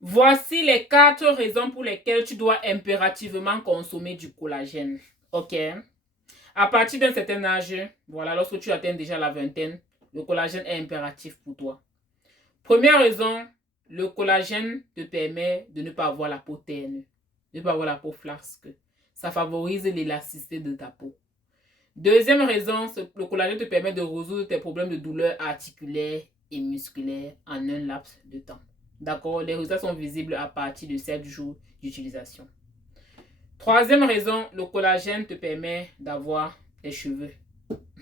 Voici les 4 raisons pour lesquelles tu dois impérativement consommer du collagène. Ok? À partir d'un certain âge, voilà, lorsque tu atteins déjà la vingtaine, le collagène est impératif pour toi. Première raison, le collagène te permet de ne pas avoir la peau terne, de ne pas avoir la peau flasque. Ça favorise l'élasticité de ta peau. Deuxième raison, le collagène te permet de résoudre tes problèmes de douleur articulaire et musculaire en un laps de temps. D'accord? Les résultats sont visibles à partir de 7 jours d'utilisation. Troisième raison, le collagène te permet d'avoir des cheveux.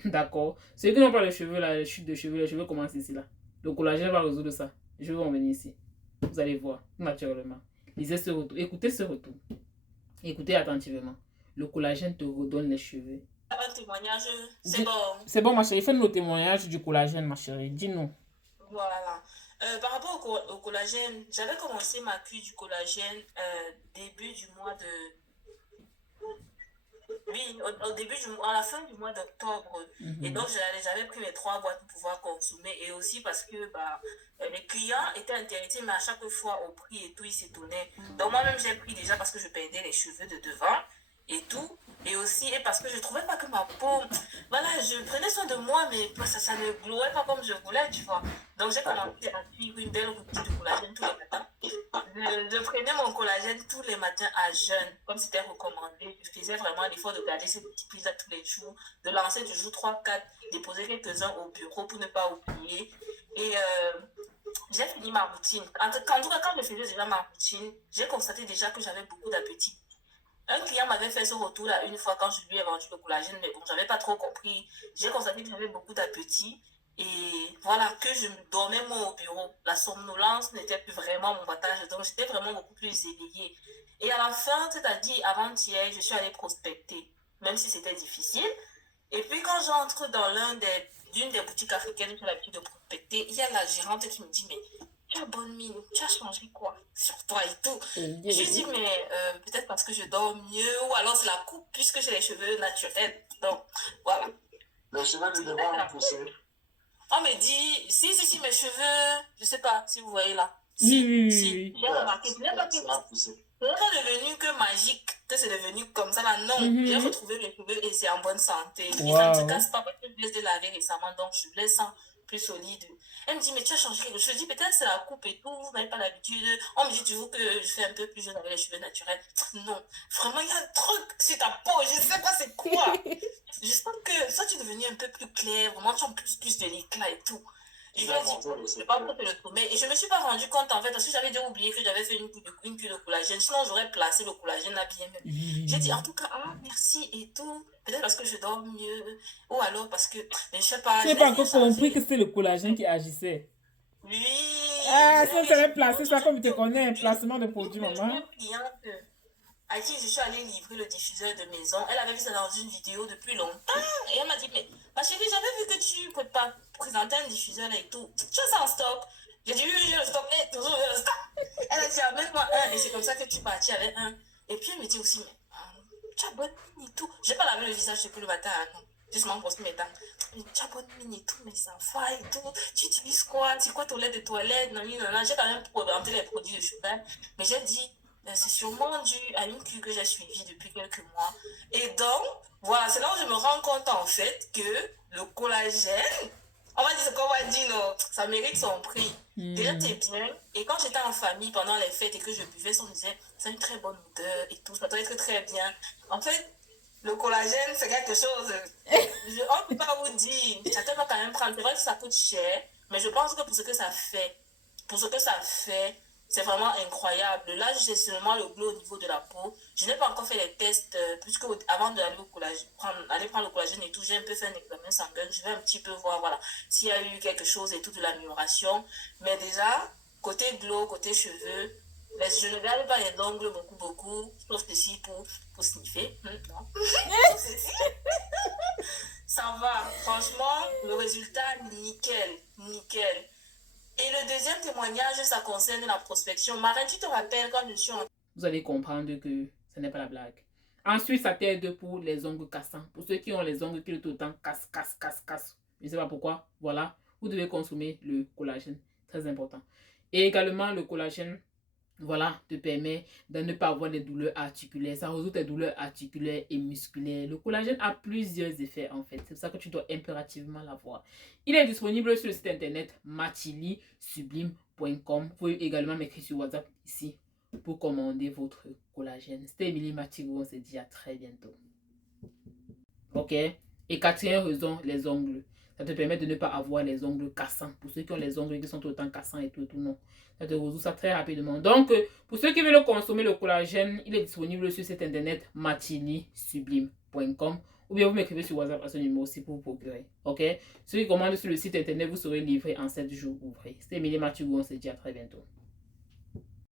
D'accord? Ceux qui n'ont pas de cheveux, la chute de cheveux, les cheveux commencent ici, là. Le collagène va résoudre ça. Les cheveux vont venir ici. Vous allez voir, naturellement. Lisez ce retour. Écoutez ce retour. Écoutez attentivement. Le collagène te redonne les cheveux. Un témoignage, c'est bon. C'est bon, ma chérie. Fais-nous le témoignage du collagène, ma chérie. Dis-nous. Voilà. Par rapport au collagène, j'avais commencé ma cure du collagène début du mois de... Oui, au début à la fin du mois d'octobre. Et donc, j'avais pris mes 3 boîtes pour pouvoir consommer. Et aussi parce que les clients étaient intéressés, mais à chaque fois au prix et tout, ils s'étonnaient. Donc, moi-même, j'ai pris déjà parce que je perdais les cheveux de devant et tout. Et aussi, et parce que je trouvais pas que ma peau... Voilà, je prenais soin de moi, mais ça ne glowait pas comme je voulais, tu vois. Donc, j'ai commencé à suivre une belle routine de collagène tous les matins. Je prenais mon collagène tous les matins à jeûne, comme c'était recommandé. Je faisais vraiment l'effort de garder ces petits prises tous les jours, de lancer toujours 3, 4, déposer quelques-uns au bureau pour ne pas oublier. Et j'ai fini ma routine. En tout cas, quand je faisais déjà ma routine, j'ai constaté déjà que j'avais beaucoup d'appétit. Un client m'avait fait ce retour-là une fois quand je lui ai vendu le collagène, mais bon, j'avais pas trop compris. J'ai constaté que j'avais beaucoup d'appétit. Et voilà, que je dormais moins au bureau. La somnolence n'était plus vraiment mon battage, donc j'étais vraiment beaucoup plus éveillée. Et à la fin, c'est-à-dire avant-hier, je suis allée prospecter, même si c'était difficile. Et puis quand j'entre dans d'une des boutiques africaines où j'ai l'habitude de prospecter, il y a la gérante qui me dit, mais tu as bonne mine, tu as changé quoi sur toi et tout. Je lui dis, mais peut-être parce que je dors mieux, ou alors c'est la coupe, puisque j'ai les cheveux naturels. Donc, voilà. Les cheveux de devant ont poussé. On me dit, si, mes cheveux, je sais pas si vous voyez là. Si, j'ai remarqué, ce n'est pas devenu que magique, que c'est devenu comme ça là, non. J'ai retrouvé mes cheveux et c'est en bonne santé. Et ça ne se casse pas parce que je les ai lavés récemment, donc je les sens plus solides. Elle me dit, mais tu as changé quelque chose. Je dis, peut-être c'est la coupe et tout, vous n'avez pas l'habitude. On me dit toujours que je fais un peu plus jeune avec les cheveux naturels. Non, vraiment, il y a un truc sur ta peau, je ne sais pas c'est quoi. Je sens que ça, tu es devenu un peu plus clair, vraiment, tu as plus de l'éclat et tout. Je lui ai dit, je ne pas pour le sommeil. Et je ne me suis pas rendu compte, en fait, parce que j'avais déjà oublié que j'avais fait une cure de collagène. Sinon, j'aurais placé le collagène là bien même. J'ai dit, en tout cas, ah, merci et tout. Peut-être parce que je dors mieux. Ou alors parce que, mais je sais pas. Tu n'as pas encore compris que c'était le collagène qui agissait. Oui. Ah, si on savait placer ça comme tu connais, un placement de produit, maman. Cliente à qui je suis allée livrer le diffuseur de maison, elle avait vu ça dans une vidéo depuis longtemps. Et elle m'a dit, mais ma chérie, j'avais vu que tu peux pas présenter un diffuseur là et tout. Tu as ça en stock? J'ai dit, oui, j'ai le stock. Et toujours, j'ai le stock. Elle a dit, amène-moi un. Et c'est comme ça que tu partis avec un. Et puis elle me dit aussi, mais tu as bonne mine et tout. Je n'ai pas lavé le visage depuis le matin. Non. Justement pour mes dents. Tu as bonne mine et tout, mais ça va et tout. Tu utilises quoi? C'est quoi ton lait de toilette? Non, non, non. J'ai quand même présenté les produits de cheveux. Mais j'ai dit, c'est sûrement dû à une cure que j'ai suivie depuis quelques mois. Et donc, voilà, c'est là où je me rends compte en fait que le collagène, on va dire ce qu'on va dire, non, ça mérite son prix. Déjà, c'est bien. Et quand j'étais en famille pendant les fêtes et que je buvais, on me disait, c'est une très bonne odeur et tout, ça doit être très bien. En fait, le collagène, c'est quelque chose. On ne peut pas vous dire. Chacun va quand même prendre. C'est vrai que ça coûte cher, mais je pense que pour ce que ça fait, c'est vraiment incroyable. Là, j'ai seulement le glow au niveau de la peau. Je n'ai pas encore fait les tests, puisque avant d'aller au collagène, aller prendre le collagène et tout, j'ai un peu fait un examen sanguin. Je vais un petit peu voir, voilà, s'il y a eu quelque chose et tout de l'amélioration. Mais déjà, côté glow, côté cheveux, je ne garde pas les ongles beaucoup, sauf ceci pour sniffer. Non. Sauf ceci. Ça va. Franchement, le résultat, nickel. Nickel. Et le deuxième témoignage, ça concerne la prospection. Marin, tu te rappelles quand je suis en... Vous allez comprendre que ce n'est pas la blague. Ensuite, ça t'aide pour les ongles cassants. Pour ceux qui ont les ongles qui tout le temps cassent. Je ne sais pas pourquoi. Voilà. Vous devez consommer le collagène. Très important. Et également, le collagène voilà, te permet de ne pas avoir des douleurs articulaires. Ça résout tes douleurs articulaires et musculaires. Le collagène a plusieurs effets en fait. C'est pour ça que tu dois impérativement l'avoir. Il est disponible sur le site internet matilisublime.com. Vous pouvez également m'écrire sur WhatsApp ici pour commander votre collagène. C'était Emilie Matigou. On se dit à très bientôt. Ok? Et quatrième raison, les ongles. Ça te permet de ne pas avoir les ongles cassants. Pour ceux qui ont les ongles qui sont tout le temps cassants et tout, non. Ça te résout ça très rapidement. Donc, pour ceux qui veulent consommer le collagène, il est disponible sur cet internet matilisublime.com. Ou bien vous m'écrivez sur WhatsApp à ce numéro aussi pour vous procurer. Ok? Ceux qui commandent sur le site internet, vous serez livré en 7 jours ouvrés. C'était Emilie Matigou. On se dit à très bientôt.